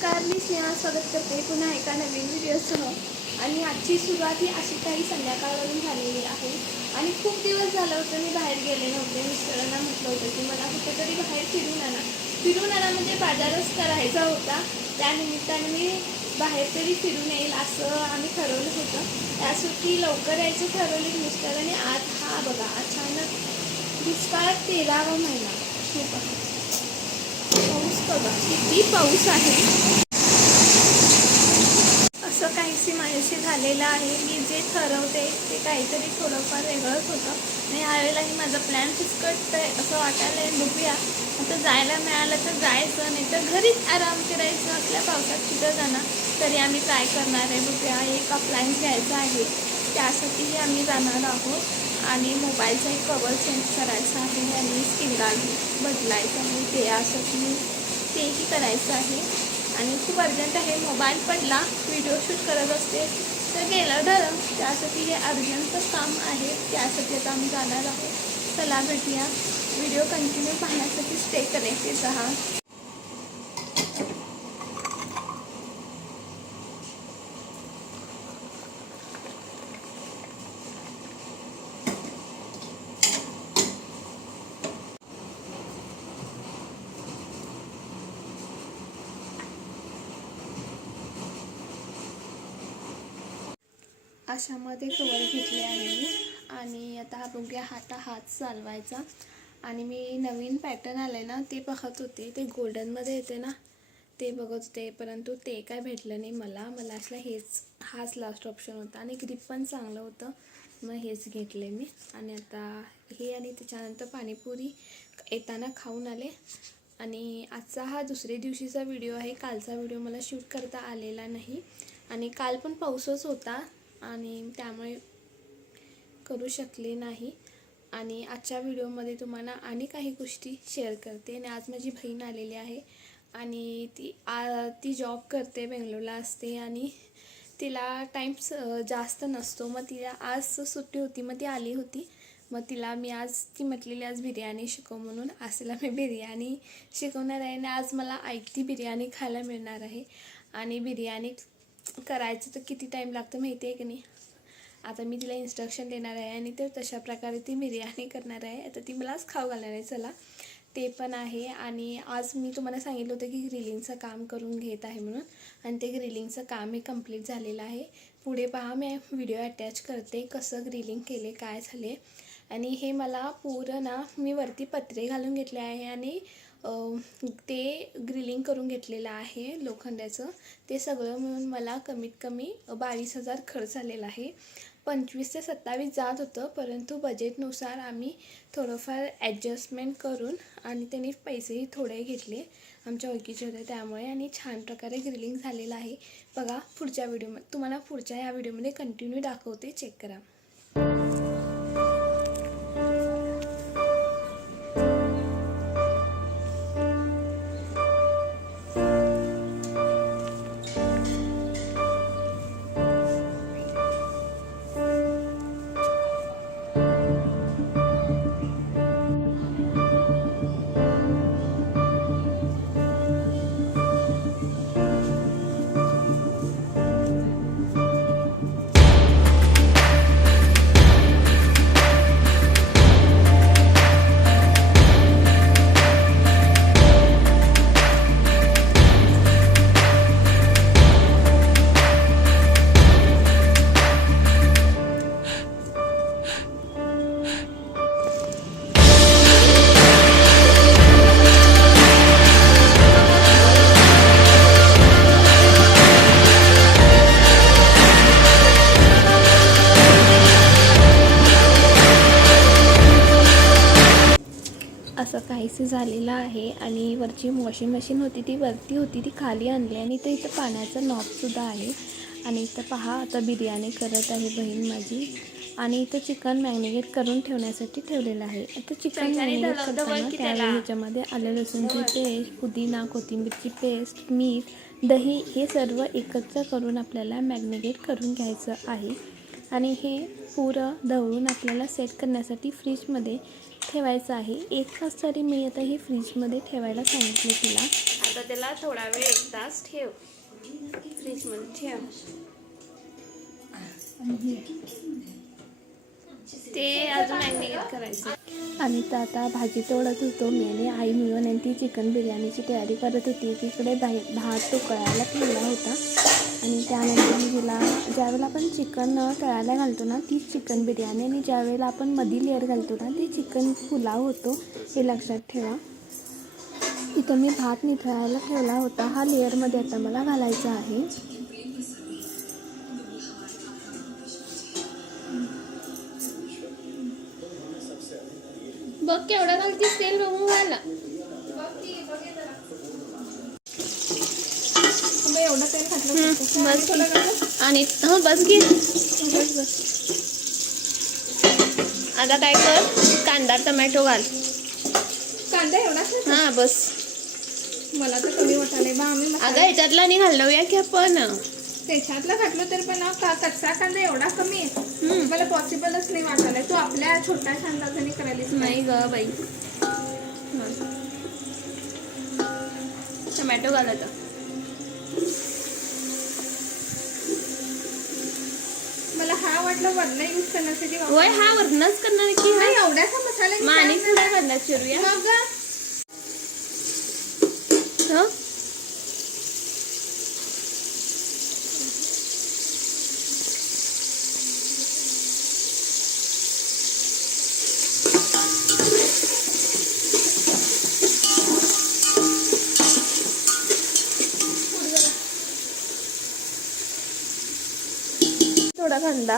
नमस्कार, मी स्नेहा स्वागत करते पुन्हा एका नवीन व्हिडिओसह. आणि आजची सुरुवात ही अशी काही संध्याकाळवरून झालेली आहे. आणि खूप दिवस झालं होतं मी बाहेर गेले नव्हते. मिस्टरांना म्हटलं होतं की मला कुठेतरी बाहेर फिरून आणा म्हणजे बाजारच करायचा होता. त्यानिमित्ताने मी बाहेर तरी फिरून येईल असं आम्ही ठरवलं होतं. त्यासाठी लवकर यायचं ठरवले मिस्टरांनी. आज हा बघा अचानक दुष्काळ 13वा महिना. हे बघा पाऊस, बघा किती पाऊस आहे. असं काहीशी माझ्याशी झालेलं आहे. मी जे ठरवते ते काहीतरी थोडंफार वेगळंच होतं आणि यावेळेलाही माझा प्लॅन फिसकटतं आहे असं वाटायला आहे. बघूया आता जायला मिळालं तर जायचं, नाही तर घरीच आराम करायचं. असल्या पावसात कुठं जाणार तरी आम्ही काय करणार आहे. बघूया एक अप्लायन्स घ्यायचा आहे, त्यासाठीही आम्ही जाणार आहोत. आणि मोबाईलचा एक कवर चेंज करायचा आहे आणि स्क्रीन गार्ड बदलायचं आहे, त्यासाठी तेही करायचं आहे. आणि खूप अर्जंट आहे. मोबाईल पडला, व्हिडिओ शूट करत असते तर गेलं ठरलं. त्यासाठी हे अर्जंट काम आहे, त्यासाठी आता आम्ही जाणार आहोत. चला भेटूया. व्हिडिओ कंटिन्यू पाहण्यासाठी स्टे कनेक्टेड राहा. अशामध्ये कवर घेतले आहे मी. आणि आता हा बघूया हात चालवायचा. आणि मी नवीन पॅटर्न आले ना ते बघत होते, ते गोल्डनमध्ये येते ना ते बघत होते, परंतु ते काय भेटलं नाही मला असला हाच लास्ट ऑप्शन होता. आणि ग्रिप पण चांगलं होतं, मग हेच घेतले मी. आणि आता हे आणि त्याच्यानंतर पाणीपुरी येताना खाऊन आले. आणि आजचा हा दुसऱ्या दिवशीचा व्हिडिओ आहे. कालचा व्हिडिओ मला शूट करता आलेला नाही आणि काल पण पाऊसच होता आणि त्यामुळे करू शकले नाही. आणि आजच्या व्हिडिओमध्ये तुम्हाला आणि काही गोष्टी शेअर करते. आणि आज माझी बहीण आलेली आहे आणि ती जॉब करते, बेंगलोरला असते आणि तिला टाईम जास्त नसतो. मग तिला आज सुट्टी होती, मग ती आली होती. मग ती म्हटलेली आज बिर्याणी शिकव म्हणून. आज तिला मी बिर्याणी शिकवणार आहे आणि आज मला आयती बिर्याणी खायला मिळणार आहे. आणि बिर्याणी करायचं तर किती टाईम लागतं माहिती आहे की नाही. आता मी तिला इन्स्ट्रक्शन देणार आहे आणि ते तशा प्रकारे ती बिर्याणी करणार आहे. आता ती मलाच खाऊ घालणार आहे. चला ते पण आहे. आणि आज मी तुम्हाला सांगितलं होतं की ग्रिलिंगचं काम करून घेत आहे म्हणून, आणि ते ग्रिलिंगचं काम हे कंप्लीट झालेलं आहे. पुढे पहा, मी व्हिडिओ अटॅच करते कसं ग्रिलिंग केले, काय झाले. आणि हे मला पूर्ण ना मी वरती पत्रे घालून घेतले आहे आणि ते ग्रिलिंग करून घेतलेलं आहे लोखंडाचं. ते सगळं मिळून मला कमीत कमी 22,000 खर्च आलेला आहे. 25 ते 27 जात होतं, परंतु बजेटनुसार आम्ही थोडंफार ॲडजस्टमेंट करून आणि त्यांनी पैसेही थोडे घेतले, आमच्या ओळखीचे होते त्यामुळे. आणि छान प्रकारे ग्रिलिंग झालेलं आहे. बघा पुढच्या व्हिडिओमध्ये तुम्हाला या व्हिडिओमध्ये कंटिन्यू दाखवते, चेक करा. असं काहीसं झालेलं आहे. आणि वरची वॉशिंग मशीन होती ती वरती होती, ती खाली आणली. आणि इथं पाण्याचं नॉबसुद्धा आहे. आणि इथं पहा आता बिर्याणी करत आहे बहीण माझी. आणि इथं चिकन मॅग्नेट करून ठेवण्यासाठी ठेवलेलं आहे. आता चिकन मॅग्नेट करताना त्यावेळी ह्याच्यामध्ये आलं लसूणची पेस्ट, पुदिना कोथिंबीरची पेस्ट, मीठ, दही हे सर्व एकत्र करून आपल्याला मॅग्नेट करून घ्यायचं आहे. आणि हे पुरं दळून आपल्याला सेट करण्यासाठी फ्रीजमध्ये ठेवायचं आहे. 1 तास तरी मी आता हे फ्रीजमध्ये ठेवायला सांगितले तिला. आता त्याला थोडा वेळ 1 तास ठेव, फ्रीजमध्ये ठेव. ते अजून मॅरिनेट करायचं. आणि तर आता भाजी तोडत होतो मी आणि आई मिळून, आणि ती चिकन बिर्याणीची तयारी करत होती. तिकडे भात तळायला ठेवला होता. आणि त्यानंतर मी तिला, ज्यावेळेला आपण चिकन तळायला घालतो ना तीच चिकन बिर्याणी, आणि ज्यावेळेला आपण मधी लेअर घालतो ना ती चिकन पुलाव होतो, हे लक्षात ठेवा. इथं मी भात निथळायला ठेवला होता. हा लेअरमध्ये आता मला घालायचा आहे. बघ केवढा घालतीस तेल, बघून घाला. एवढं तेल घातलं आणि बस घे. बस. आता काय कर, कांदा टमॅटो घाल. कांदा एवढा? हां बस. मला तर कमी वाटायला बा. आम्ही अगं ह्याच्यातला नाही घालूया की आपण. त्याच्यातला घातलं तर पण कच्चा कांदा एवढा कमी आहे, मला पॉसिबलच नाही वाटायला. तू आपल्या छोट्या अंदाजाने करायलीस. नाही ग बाई. टमॅटो घालायचा. मला हा वाटलं वरण यूज करण्यासाठी. होय हा वरणच करणार की. हा एवढासा मसाला आणि थोडा वरणात चिरूया मग. थोडा कांदा.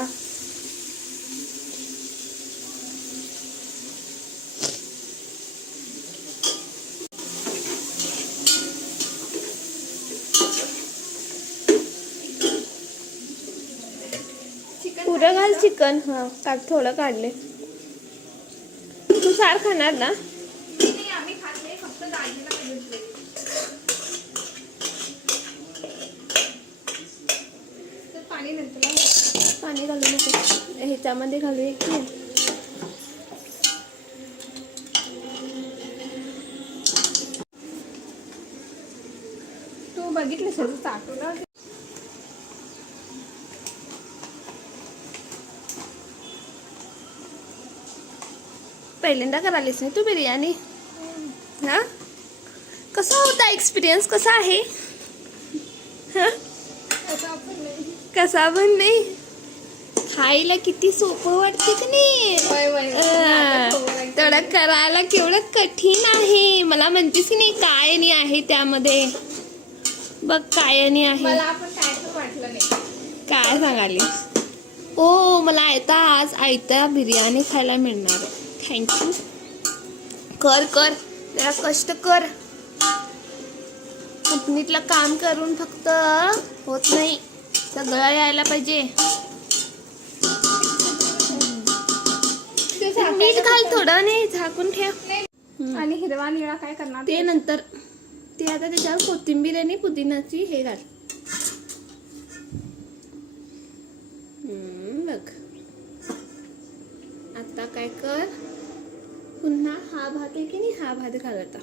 पुरं घाल चिकन. हा थोडं काढले. तू सार खाणार ना? आम्ही खात नाही, फक्त दाजीला बघितले. पाणी नंतर पाणी घालू नको, ह्याच्यामध्ये घालूया की. तू बघितलंस चाटूला? पहिल्यांदा करालीस नाही तू बिर्याणी? हा, कसा होता एक्सपिरियन्स? कसा आहे? कसा पण नाही, खायला किती सोपं वाटते की नाही? तेवढं करायला केवढं कठीण आहे. मला म्हणतेस की नाही काय नाही आहे त्यामध्ये. बघ काय नाही आहे. मला आपण काय पण वाटलं नाही. काय सांगालीस? ओ मला आज आयता बिर्याणी खायला मिळणार. थँक्यू. कर कर जरा कष्ट कर. कंपनीतलं काम करून फक्त होत नाही, सगळं यायला पाहिजे. मीठ घाल थोडं, नाही झाकून ठेव. आणि हिरवा निळा काय करणार ते नंतर. ते आता त्याच्यावर कोथिंबीर आणि पुदिनाची हे घाल. बघ आता काय कर, पुन्हा हा भात आहे की नाही, हा भात घाल आता.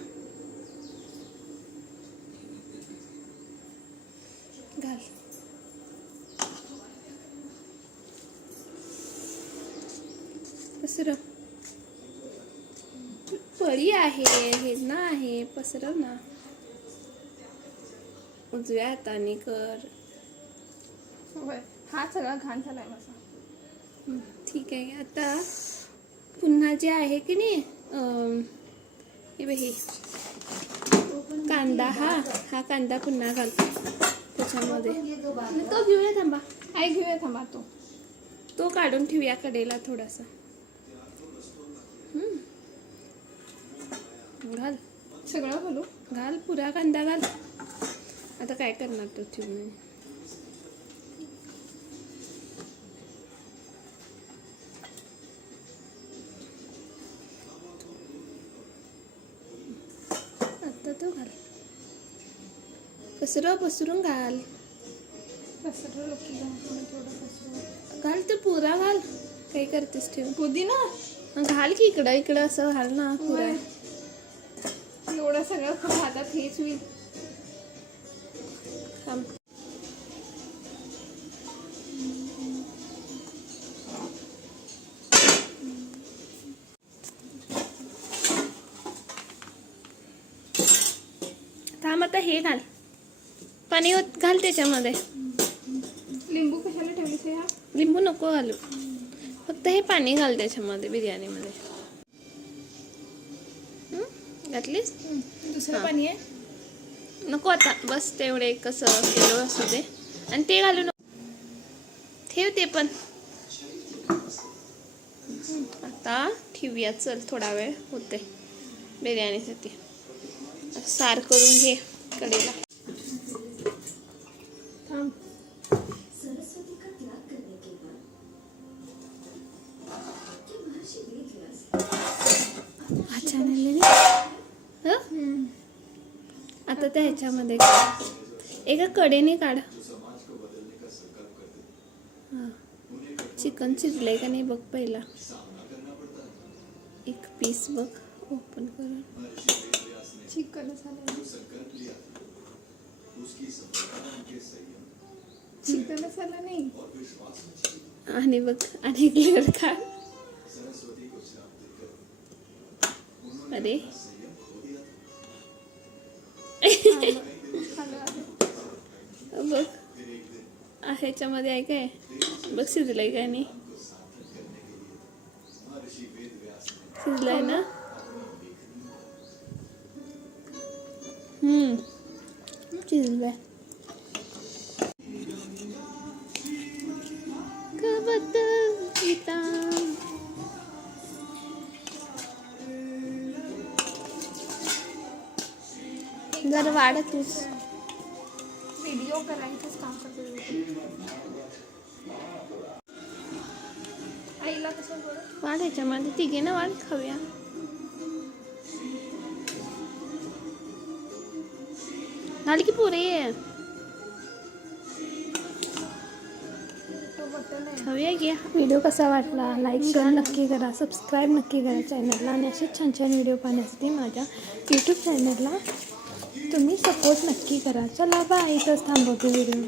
घाल. पसरव. पळी आहे, हे ना आहे, पसरव ना. उजव्या हाताने कर. हा सगळा घाण झालाय माझा. ठीक आहे. आता पुन्हा जे आहे की नाही, हे बघ हे कांदा, हा कांदा पुन्हा घाल त्याच्यामध्ये. तो घेऊया थांबा, आई घेऊया थांबा. तो काढून ठेवूया कडेला थोडासा. घाल सगळं घालू. घाल पुरा कांदा घाल. आता काय करणार तो ठेवून? आता तो घाल. पसरव, पसरून घाल. पसरव थोडं पसरव. घाल ते पुरा घाल. काय करतेस ठेव. पुदिना घाल की इकडं इकडं असं घाल ना पुरा. एवढं सगळं हातात हेच होईल. थांब. थांब आता हे घाल. पाणी घाल त्याच्यामध्ये. लिंबू कशाला ठेवलीस ह्या? लिंबू नको घालू. फक्त हे पाणी घाल त्याच्यामध्ये बिर्याणीमध्ये. घातलीस? दुसरं पाणी आहे? नको आता बस तेवढे कसं केलं असू दे. आणि ते घालू नको. ठेव ते पण. आता ठेवूया चल थोडा वेळ होते बिर्याणीसाठी. सार करून घे कढईला. थांब. छान आले आता त्या ह्याच्यामध्ये एका कडेने काढ. चिकन शिजलंय का नाही बघ पहिला. एक पीस बघ ओपन करून. चिकन मसाला चिकन मसाला नाही. आणि बघ आणि क्लिअर काढ. अरे बघ ह्याच्यामध्ये आहे काय बघ शिजलंय काय नाही. शिजलंय ना. शिजलंय. जरा वाढतच व्हिडिओ करायचंच काम करते. आईला कसं बरं वाढ ह्याच्यामध्ये तिघे ना वाढ खाऊया. झाली की पुरे खाऊया घ्या. व्हिडिओ कसा वाटला लाईक शेअर नक्की करा. सबस्क्राईब नक्की करा चॅनलला. आणि असेच छान छान व्हिडिओ पाहण्यासाठी माझ्या यूट्यूब चॅनलला तुम्ही सपोर्ट नक्की करा. चला बाय. इथंच थांबवते व्हिडिओ.